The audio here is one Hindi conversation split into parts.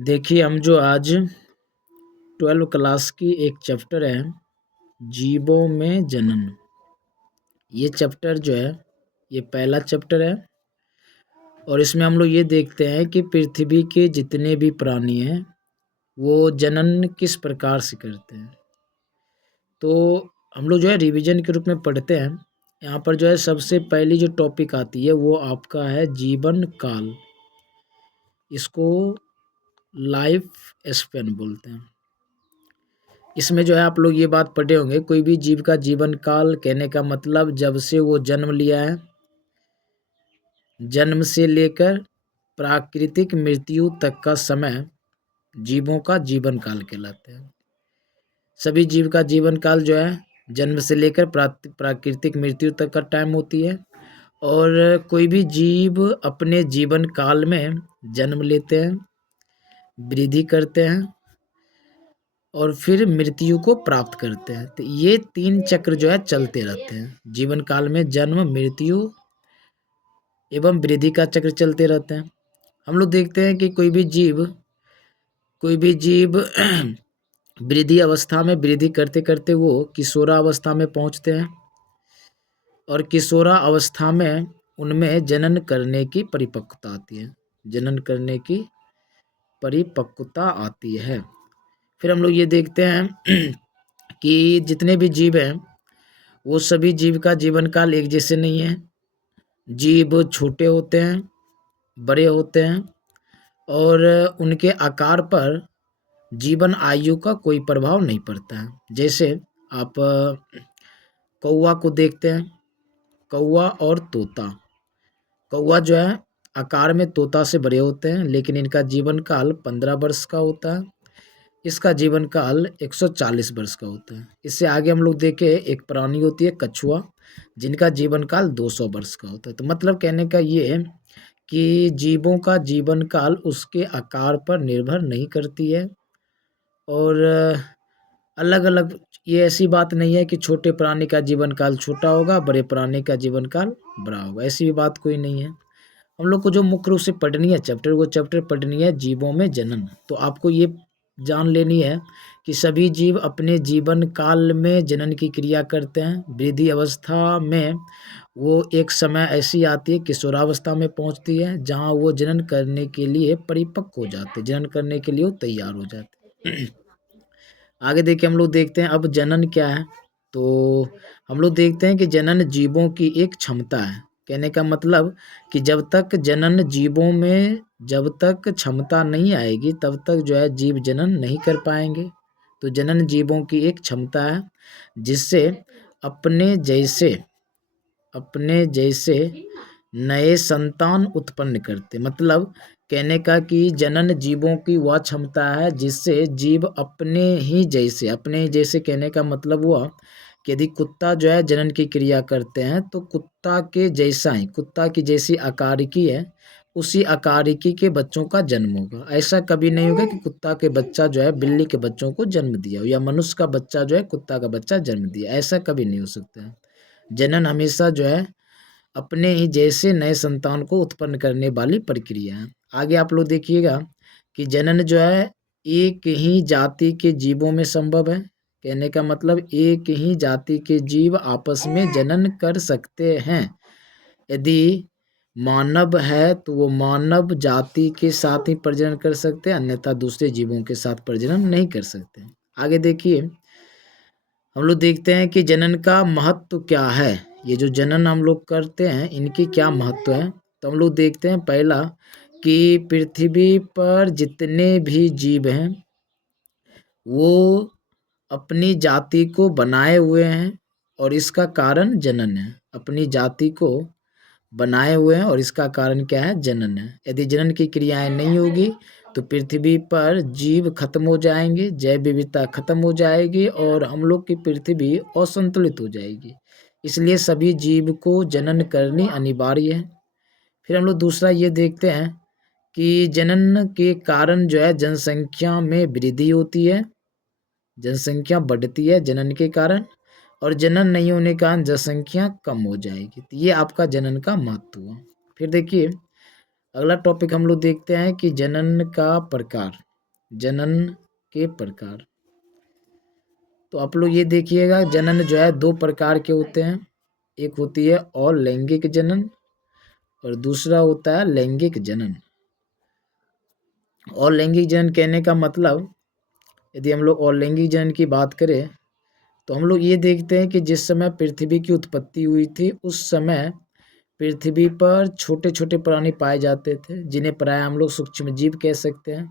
देखिए हम जो आज 12 क्लास की एक चैप्टर है जीवों में जनन। ये चैप्टर जो है ये पहला चैप्टर है और इसमें हम लोग ये देखते हैं कि पृथ्वी के जितने भी प्राणी हैं वो जनन किस प्रकार से करते हैं। तो हम लोग जो है रिवीजन के रूप में पढ़ते हैं। यहाँ पर जो है सबसे पहली जो टॉपिक आती है वो आपका है जीवन काल। इसको लाइफ स्पैन बोलते हैं। इसमें जो है आप लोग ये बात पढ़े होंगे, कोई भी जीव का जीवन काल कहने का मतलब जब से वो जन्म लिया है, जन्म से लेकर प्राकृतिक मृत्यु तक का समय जीवों का जीवन काल कहलाते हैं। सभी जीव का जीवन काल जो है जन्म से लेकर प्राकृतिक मृत्यु तक का टाइम होती है। और कोई भी जीव अपने जीवन काल में जन्म लेते हैं, वृद्धि करते हैं और फिर मृत्यु को प्राप्त करते हैं। तो ये 3 चक्र जो है चलते रहते हैं। जीवन काल में जन्म, मृत्यु एवं वृद्धि का चक्र चलते रहते हैं। हम लोग देखते हैं कि कोई भी जीव वृद्धि अवस्था में वृद्धि करते करते वो किशोरावस्था में पहुंचते हैं और किशोरावस्था में उनमें जनन करने की परिपक्वता आती है। जनन करने की परिपक्वता आती है। फिर हम लोग ये देखते हैं कि जितने भी जीव हैं वो सभी जीव का जीवन काल एक जैसे नहीं है। जीव छोटे होते हैं, बड़े होते हैं और उनके आकार पर जीवन आयु का कोई प्रभाव नहीं पड़ता है। जैसे आप कौवा को देखते हैं, कौवा और तोता। कौवा जो है आकार में तोता से बड़े होते हैं लेकिन इनका जीवन काल 15 वर्ष का होता है। इसका जीवन काल 140 वर्ष का होता है। इससे आगे हम लोग देखें एक प्राणी होती है कछुआ, जिनका जीवन काल 200 वर्ष का होता है। तो मतलब कहने का ये है कि जीवों का जीवन काल उसके आकार पर निर्भर नहीं करती है और अलग अलग, ये ऐसी बात नहीं है कि छोटे प्राणी का जीवन काल छोटा होगा, बड़े प्राणी का जीवन काल बड़ा होगा, ऐसी भी बात कोई नहीं है। हम लोग को जो मुख्य रूप से पढ़नी है चैप्टर, वो चैप्टर पढ़नी है जीवों में जनन। तो आपको ये जान लेनी है कि सभी जीव अपने जीवन काल में जनन की क्रिया करते हैं। वृद्धि अवस्था में वो एक समय ऐसी आती है किशोरावस्था में पहुंचती है जहां वो जनन करने के लिए परिपक्व हो जाते हैं, जनन करने के लिए वो तैयार हो जाते हैं। आगे देखिए हम लोग देखते हैं अब जनन क्या है। तो हम लोग देखते हैं कि जनन जीवों की एक क्षमता है। कहने का मतलब कि जब तक जनन जीवों में जब तक क्षमता नहीं आएगी तब तक जो है जीव जनन नहीं कर पाएंगे। तो जनन जीवों की एक क्षमता है जिससे अपने जैसे नए संतान उत्पन्न करते। मतलब कहने का कि जनन जीवों की वह क्षमता है जिससे जीव अपने जैसे कहने का मतलब हुआ कि यदि कुत्ता जो है जनन की क्रिया करते हैं तो कुत्ता के जैसा ही, कुत्ता की जैसी आकारिकी है, उसी आकारिकी के बच्चों का जन्म होगा। ऐसा कभी नहीं होगा कि कुत्ता के बच्चा जो है बिल्ली के बच्चों को जन्म दिया हो या मनुष्य का बच्चा जो है कुत्ता का बच्चा जन्म दिया, ऐसा कभी नहीं हो सकता है। जनन हमेशा जो है अपने ही जैसे नए संतान को उत्पन्न करने वाली प्रक्रिया है। आगे आप लोग देखिएगा कि जनन जो है एक ही जाति के जीवों में संभव है। कहने का मतलब एक ही जाति के जीव आपस में जनन कर सकते हैं। यदि मानव है तो वो मानव जाति के साथ ही प्रजनन कर सकते हैं, अन्यथा दूसरे जीवों के साथ प्रजनन नहीं कर सकते। आगे देखिए हम लोग देखते हैं कि जनन का महत्व क्या है। ये जो जनन हम लोग करते हैं इनकी क्या महत्व है। तो हम लोग देखते हैं पहला कि पृथ्वी पर जितने भी जीव हैं वो अपनी जाति को बनाए हुए हैं और इसका कारण जनन है। अपनी जाति को बनाए हुए हैं और इसका कारण क्या है, जनन है। यदि जनन की क्रियाएं नहीं होगी तो पृथ्वी पर जीव खत्म हो जाएंगे, जैव विविधता खत्म हो जाएगी और हम लोग की पृथ्वी असंतुलित हो जाएगी। इसलिए सभी जीव को जनन करनी अनिवार्य है। फिर हम लोग दूसरा ये देखते हैं कि जनन के कारण जो है जनसंख्या में वृद्धि होती है, जनसंख्या बढ़ती है जनन के कारण, और जनन नहीं होने के कारण जनसंख्या कम हो जाएगी। तो ये आपका जनन का महत्व हुआ। फिर देखिए अगला टॉपिक हम लोग देखते हैं कि जनन का प्रकार। जनन के प्रकार। तो आप लोग ये देखिएगा, जनन जो है 2 प्रकार के होते हैं। एक होती है अलैंगिक जनन और दूसरा होता है लैंगिक जनन। अलैंगिक जनन कहने का मतलब, यदि हम लोग अलैंगिक जनन की बात करें तो हम लोग ये देखते हैं कि जिस समय पृथ्वी की उत्पत्ति हुई थी उस समय पृथ्वी पर छोटे छोटे प्राणी पाए जाते थे, जिन्हें प्राय हम लोग सूक्ष्म जीव कह सकते हैं।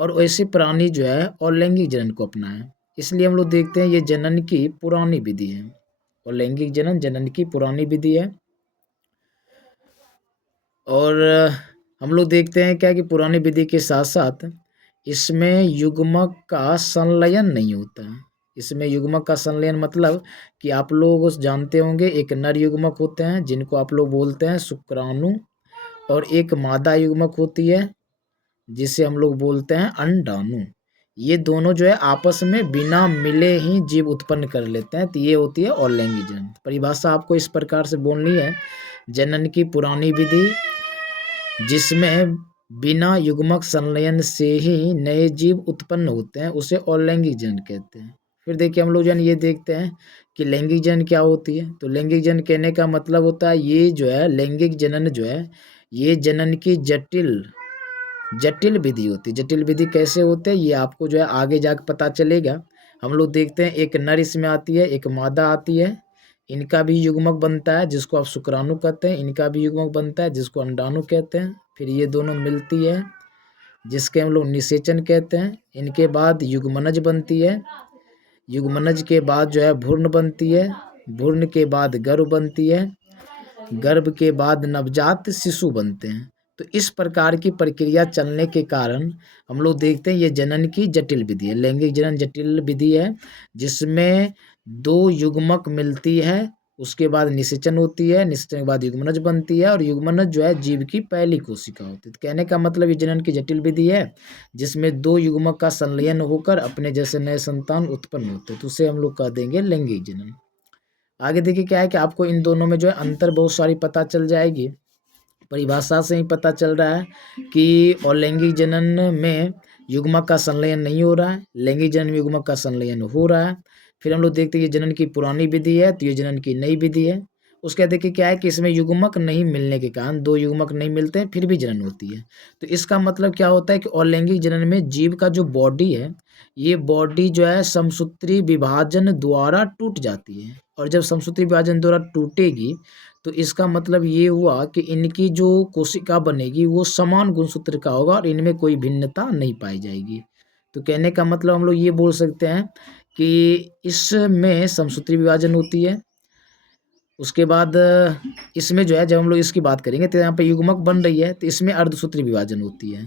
और वैसे प्राणी जो है अलैंगिक जनन को अपनाए, इसलिए हम लोग देखते हैं ये जनन की पुरानी विधि है। और लैंगिक जनन जनन की पुरानी विधि है। और हम लोग देखते हैं क्या कि पुरानी विधि के साथ साथ इसमें युग्मक का संलयन नहीं होता है। इसमें युग्मक का संलयन मतलब कि आप लोग जानते होंगे एक नर युग्मक होते हैं जिनको आप लोग बोलते हैं शुक्राणु, और एक मादा युग्मक होती है जिसे हम लोग बोलते हैं अंडाणु। ये दोनों जो है आपस में बिना मिले ही जीव उत्पन्न कर लेते हैं, तो ये होती है अलैंगिक जनन। परिभाषा आपको इस प्रकार से बोलनी है, जनन की पुरानी विधि जिसमें बिना युग्मक संलयन से ही नए जीव उत्पन्न होते हैं उसे अलैंगिक जनन कहते हैं। फिर देखिए हम लोग जन ये देखते हैं कि लैंगिक जनन क्या होती है। तो लैंगिक जनन कहने का मतलब होता है ये जो है लैंगिक जनन जो है ये जनन की जटिल विधि होती है। जटिल विधि कैसे होते हैं ये आपको जो है आगे जाकर पता चलेगा। हम लोग देखते हैं एक नर इसमें आती है, एक मादा आती है, इनका भी युग्मक बनता है जिसको आप शुक्राणु कहते हैं, इनका भी युग्मक बनता है जिसको अंडाणु कहते हैं। फिर ये दोनों मिलती है जिसके हम लोग निषेचन कहते हैं। इनके बाद युग्मनज बनती है, युग्मनज के बाद जो है भ्रूण बनती है, भ्रूण के बाद गर्भ बनती है, गर्भ के बाद नवजात शिशु बनते हैं। तो इस प्रकार की प्रक्रिया चलने के कारण हम लोग देखते हैं ये जनन की जटिल विधि है। लैंगिक जनन जटिल विधि है जिसमें 2 युग्मक मिलती है, उसके बाद निषेचन होती है, निषेचन के बाद युग्मनज बनती है, और युग्मनज जो है जीव की पहली कोशिका होती है। तो कहने का मतलब ये जनन की जटिल विधि है जिसमें 2 युग्मक का संलयन होकर अपने जैसे नए संतान उत्पन्न होते हैं, तो उसे हम लोग कह देंगे लैंगिक जनन। आगे देखिए क्या है कि आपको इन दोनों में जो है अंतर बहुत सारी पता चल जाएगी। परिभाषा से ही पता चल रहा है कि अलैंगिक जनन में युग्मक का संलयन नहीं हो रहा है, लैंगिक जनन में युग्मक का संलयन हो रहा है। फिर हम लोग देखते हैं ये जनन की पुरानी विधि है, तो ये जनन की नई विधि है। उसके बाद देखिए क्या है कि इसमें युग्मक नहीं मिलने के कारण 2 युग्मक नहीं मिलते हैं फिर भी जनन होती है। तो इसका मतलब क्या होता है कि अलैंगिक जनन में जीव का जो बॉडी है ये बॉडी जो है समसूत्री विभाजन द्वारा टूट जाती है, और जब समसूत्री विभाजन द्वारा टूटेगी तो इसका मतलब ये हुआ कि इनकी जो कोशिका बनेगी वो समान गुणसूत्र का होगा और इनमें कोई भिन्नता नहीं पाई जाएगी। तो कहने का मतलब हम लोग ये बोल सकते हैं कि इसमें समसूत्री विभाजन होती है। उसके बाद इसमें जो है जब हम लोग इसकी बात करेंगे तो यहाँ पे युग्मक बन रही है तो इसमें अर्धसूत्री विभाजन होती है।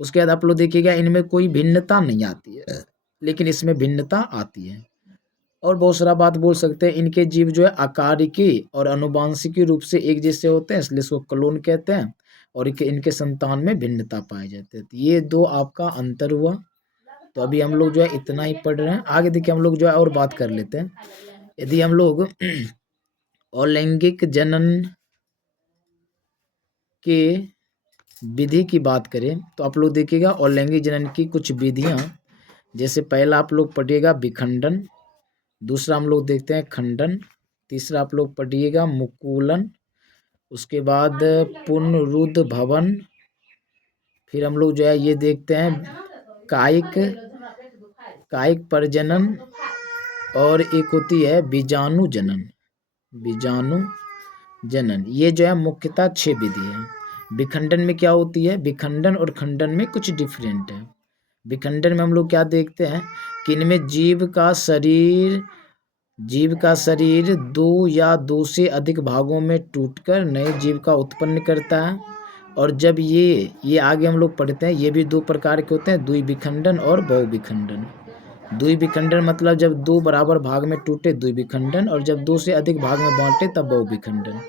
उसके बाद आप लोग देखिएगा इनमें कोई भिन्नता नहीं आती है, लेकिन इसमें भिन्नता आती है। और बहुत सारा बात बोल सकते हैं, इनके जीव जो है आकारिकी और अनुवांशिकी रूप से एक जैसे होते हैं इसलिए इसको क्लोन कहते हैं, और इनके संतान में भिन्नता पाए जाते हैं। तो ये 2 आपका अंतर हुआ। तो अभी हम लोग जो है इतना ही पढ़ रहे हैं, आगे देखिए हम लोग जो है और बात कर लेते हैं। यदि हम लोग अलैंगिक जनन के विधि की बात करें तो आप लोग देखिएगा अलैंगिक जनन की कुछ विधियां, जैसे पहला आप लोग पढ़िएगा विखंडन, दूसरा हम लोग देखते हैं खंडन, तीसरा आप लोग पढ़िएगा मुकुलन, उसके बाद पुनरुद्ध भवन, फिर हम लोग जो है ये देखते हैं कायिक प्रजनन, और एक होती है बीजाणु जनन। ये जो है मुख्यतः 6 विधि है। विखंडन में क्या होती है, विखंडन और खंडन में कुछ डिफरेंट है। विखंडन में हम लोग क्या देखते हैं कि इनमें जीव का शरीर 2 या 2 से अधिक भागों में टूटकर नए जीव का उत्पन्न करता है। और जब ये आगे हम लोग पढ़ते हैं, ये भी 2 प्रकार के होते हैं, द्विविखंडन और बहुविखंडन। द्विविखंडन मतलब जब 2 बराबर भाग में टूटे द्विविखंडन, और जब 2 से अधिक भाग में बांटे तब बहुविखंडन।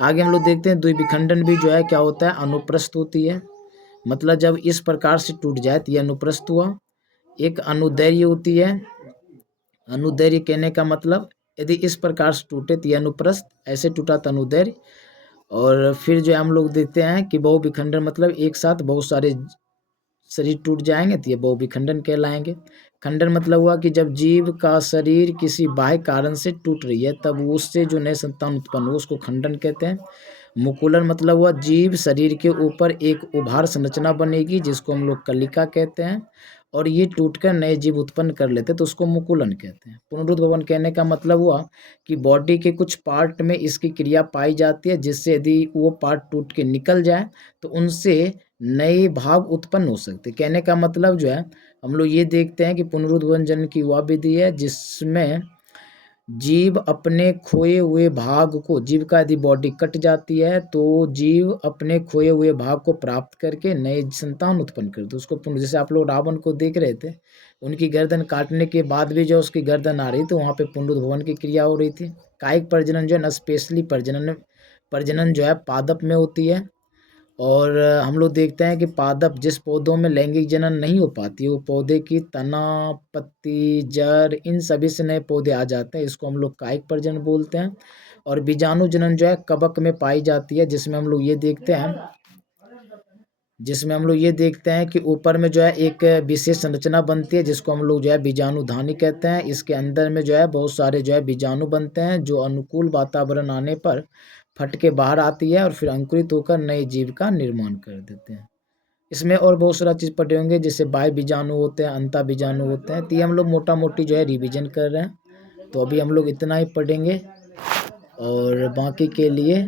आगे हम लोग देखते हैं द्विविखंडन भी जो है क्या होता है, अनुप्रस्थ होती है, मतलब जब इस प्रकार से टूट जाए तो ये अनुप्रस्थ हुआ। एक अनुदैर्य होती है, अनुदैर्य कहने का मतलब यदि इस प्रकार से टूटे तो ये अनुप्रस्थ, ऐसे टूटा तो अनुदैर्य। और फिर जो हम लोग देखते हैं कि बहुविखंडन मतलब एक साथ बहुत सारे शरीर टूट जाएंगे तो ये बहुविखंडन कहलाएंगे। खंडन मतलब हुआ कि जब जीव का शरीर किसी बाह्य कारण से टूट रही है तब उससे जो नए संतान उत्पन्न हो उसको खंडन कहते हैं। मुकुलन मतलब हुआ जीव शरीर के ऊपर एक उभार संरचना बनेगी जिसको हम लोग कलिका कहते हैं, और ये टूटकर नए जीव उत्पन्न कर लेते हैं तो उसको मुकुलन कहते हैं। पुनरुद्भवन कहने का मतलब हुआ कि बॉडी के कुछ पार्ट में इसकी क्रिया पाई जाती है जिससे यदि वो पार्ट टूट के निकल जाए तो उनसे नए भाग उत्पन्न हो सकते। कहने का मतलब जो है हम लोग ये देखते हैं कि पुनरुद्भवन जन्म की वह विधि है जिसमें जीव अपने खोए हुए भाग को, जीव का यदि बॉडी कट जाती है तो जीव अपने खोए हुए भाग को प्राप्त करके नए संतान उत्पन्न करते उसको पुनः। जैसे आप लोग रावण को देख रहे थे, उनकी गर्दन काटने के बाद भी जो उसकी गर्दन आ रही तो वहाँ पे पुनरुद्भवन की क्रिया हो रही थी। कायिक प्रजनन जो है ना, स्पेशली प्रजनन जो है पादप में होती है, और हम लोग देखते हैं कि पादप जिस पौधों में लैंगिक जनन नहीं हो पाती है वो पौधे की तना, पत्ती, जड़ इन सभी से नए पौधे आ जाते हैं, इसको हम लोग कायिक प्रजनन बोलते हैं। और बीजाणु जनन जो है कवक में पाई जाती है जिसमें हम लोग ये देखते हैं कि ऊपर में जो है एक विशेष संरचना बनती है जिसको हम लोग जो है बीजाणुधानी कहते हैं। इसके अंदर में जो है बहुत सारे जो है बीजाणु बनते हैं जो अनुकूल वातावरण आने पर फट के बाहर आती है और फिर अंकुरित होकर नए जीव का निर्माण कर देते हैं। इसमें और बहुत सारा चीज़ पढ़े होंगे जैसे बाह्य बीजाणु होते हैं, अंतः बीजाणु होते हैं, तो ये हम लोग मोटा मोटी जो है रिवीजन कर रहे हैं। तो अभी हम लोग इतना ही पढ़ेंगे और बाकी के लिए